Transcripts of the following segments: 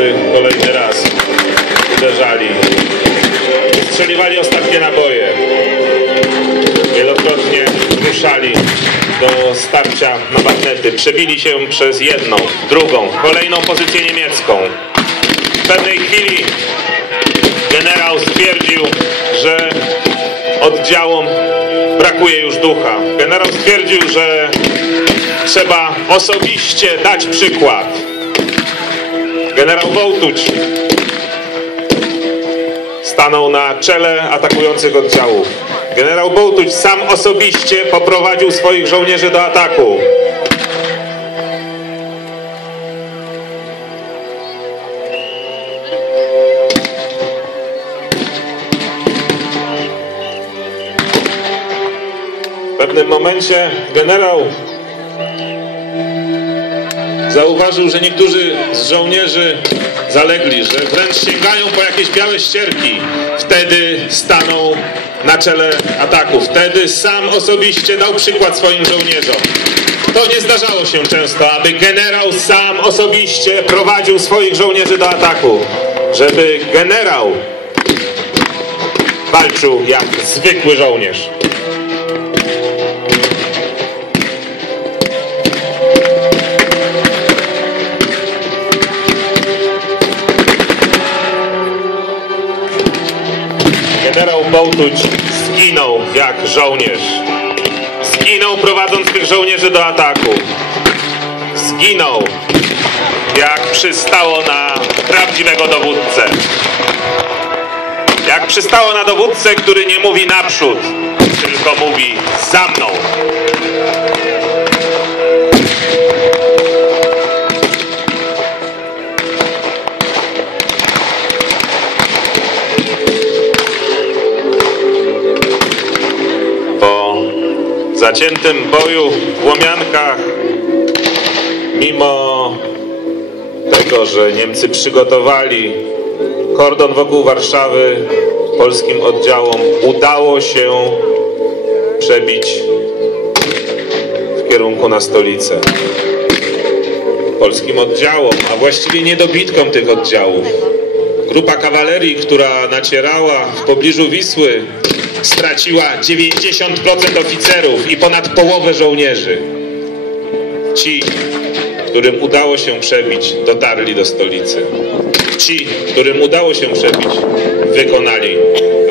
Niemcy kolejny raz uderzali. Strzeliwali ostatnie naboje. Wielokrotnie ruszali do starcia na bagnety. Przebili się przez jedną, drugą, kolejną pozycję niemiecką. W pewnej chwili generał stwierdził, że oddziałom brakuje już ducha. Generał stwierdził, że trzeba osobiście dać przykład. Generał Wołtuć stanął na czele atakujących oddziałów. Generał Bołtuć sam osobiście poprowadził swoich żołnierzy do ataku. W pewnym momencie generał zauważył, że niektórzy z żołnierzy zalegli, że wręcz sięgają po jakieś białe ścierki. Wtedy stanął na czele ataku. Wtedy sam osobiście dał przykład swoim żołnierzom. To nie zdarzało się często, aby generał sam osobiście prowadził swoich żołnierzy do ataku. Żeby generał walczył jak zwykły żołnierz. Generał Bołtuć zginął jak żołnierz. Zginął prowadząc tych żołnierzy do ataku. Zginął jak przystało na prawdziwego dowódcę. Jak przystało na dowódcę, który nie mówi naprzód, tylko mówi za mną. Zaciętym boju w Łomiankach, mimo tego, że Niemcy przygotowali kordon wokół Warszawy, polskim oddziałom udało się przebić w kierunku na stolicę. Polskim oddziałom, a właściwie niedobitkom tych oddziałów. Grupa kawalerii, która nacierała w pobliżu Wisły, straciła 90% oficerów i ponad połowę żołnierzy. Ci, którym udało się przebić, dotarli do stolicy. Ci, którym udało się przebić, wykonali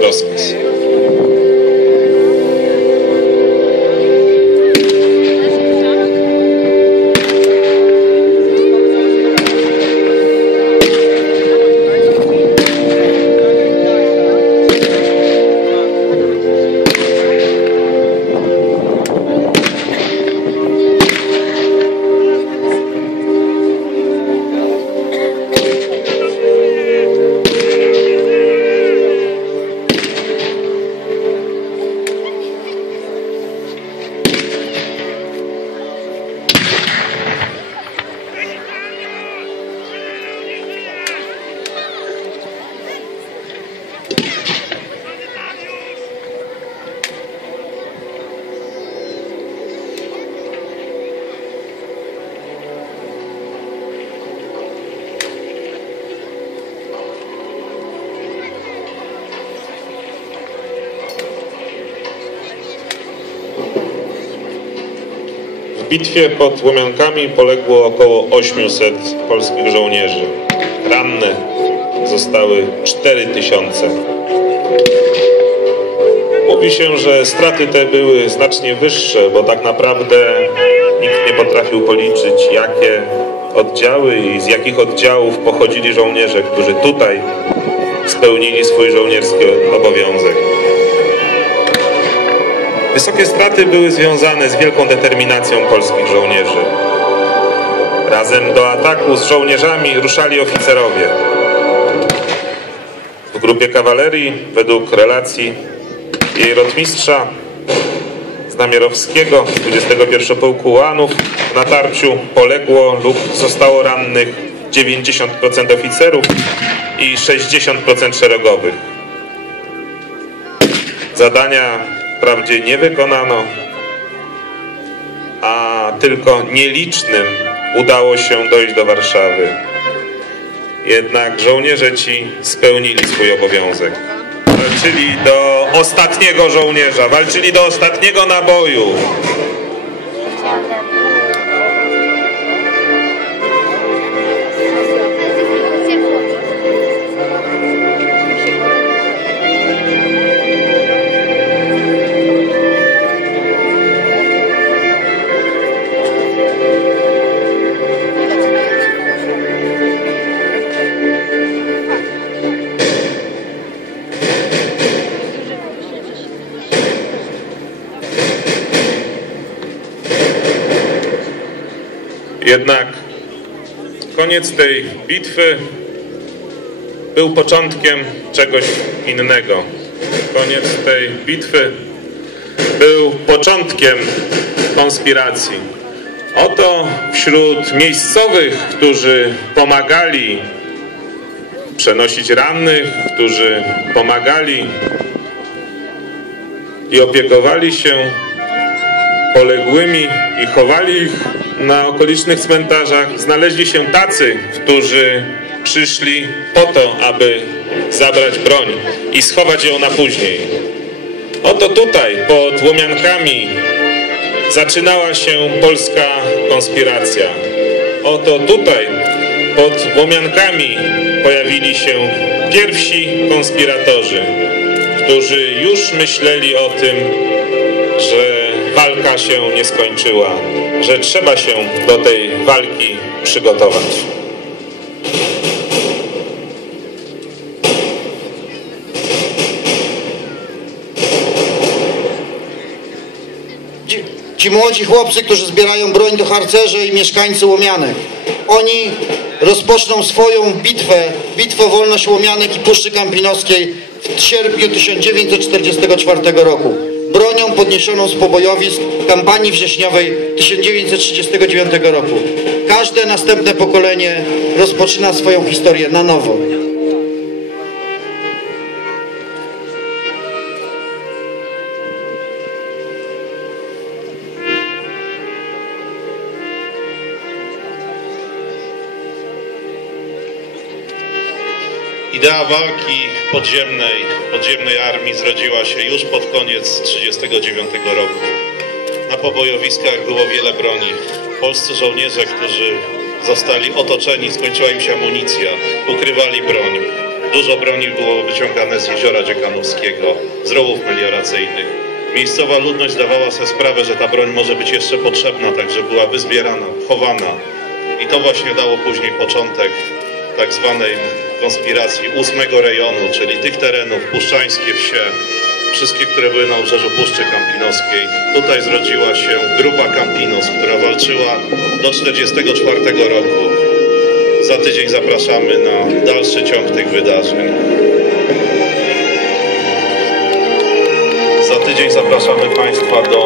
rozkaz. W bitwie pod Łomiankami poległo około 800 polskich żołnierzy. Ranne zostały 4000. Mówi się, że straty te były znacznie wyższe, bo tak naprawdę nikt nie potrafił policzyć, jakie oddziały i z jakich oddziałów pochodzili żołnierze, którzy tutaj spełnili swój żołnierski obowiązek. Wysokie straty były związane z wielką determinacją polskich żołnierzy. Razem do ataku z żołnierzami ruszali oficerowie. W grupie kawalerii, według relacji jej rotmistrza Znamierowskiego 21 Pułku Ułanów w natarciu poległo lub zostało rannych 90% oficerów i 60% szeregowych. Zadania wprawdzie nie wykonano, a tylko nielicznym udało się dojść do Warszawy. Jednak żołnierze ci spełnili swój obowiązek. Walczyli do ostatniego żołnierza, walczyli do ostatniego naboju. Jednak koniec tej bitwy był początkiem czegoś innego. Koniec tej bitwy był początkiem konspiracji. Oto wśród miejscowych, którzy pomagali przenosić rannych, którzy pomagali i opiekowali się poległymi i chowali ich na okolicznych cmentarzach, znaleźli się tacy, którzy przyszli po to, aby zabrać broń i schować ją na później. Oto tutaj, pod Łomiankami, zaczynała się polska konspiracja. Oto tutaj, pod Łomiankami, pojawili się pierwsi konspiratorzy, którzy już myśleli o tym, że walka się nie skończyła, że trzeba się do tej walki przygotować. Ci, młodzi chłopcy, którzy zbierają broń do harcerze i mieszkańcy Łomianek. Oni rozpoczną swoją bitwę, bitwę wolność Łomianek i Puszczy Kampinoskiej w sierpniu 1944 roku. Bronią podniesioną z pobojowisk kampanii wrześniowej 1939 roku. Każde następne pokolenie rozpoczyna swoją historię na nowo. Idea walki podziemnej, podziemnej armii zrodziła się już pod koniec 1939 roku. Na pobojowiskach było wiele broni. Polscy żołnierze, którzy zostali otoczeni, skończyła im się amunicja, ukrywali broń. Dużo broni było wyciągane z jeziora Dziekanowskiego, z rowów melioracyjnych. Miejscowa ludność zdawała sobie sprawę, że ta broń może być jeszcze potrzebna, także była wyzbierana, chowana. I to właśnie dało później początek tak zwanej konspiracji ósmego rejonu, czyli tych terenów, puszczańskie wsie, wszystkie, które były na obrzeżu Puszczy Kampinoskiej. Tutaj zrodziła się grupa Campinos, która walczyła do 1944 roku. Za tydzień zapraszamy na dalszy ciąg tych wydarzeń. Za tydzień zapraszamy Państwa do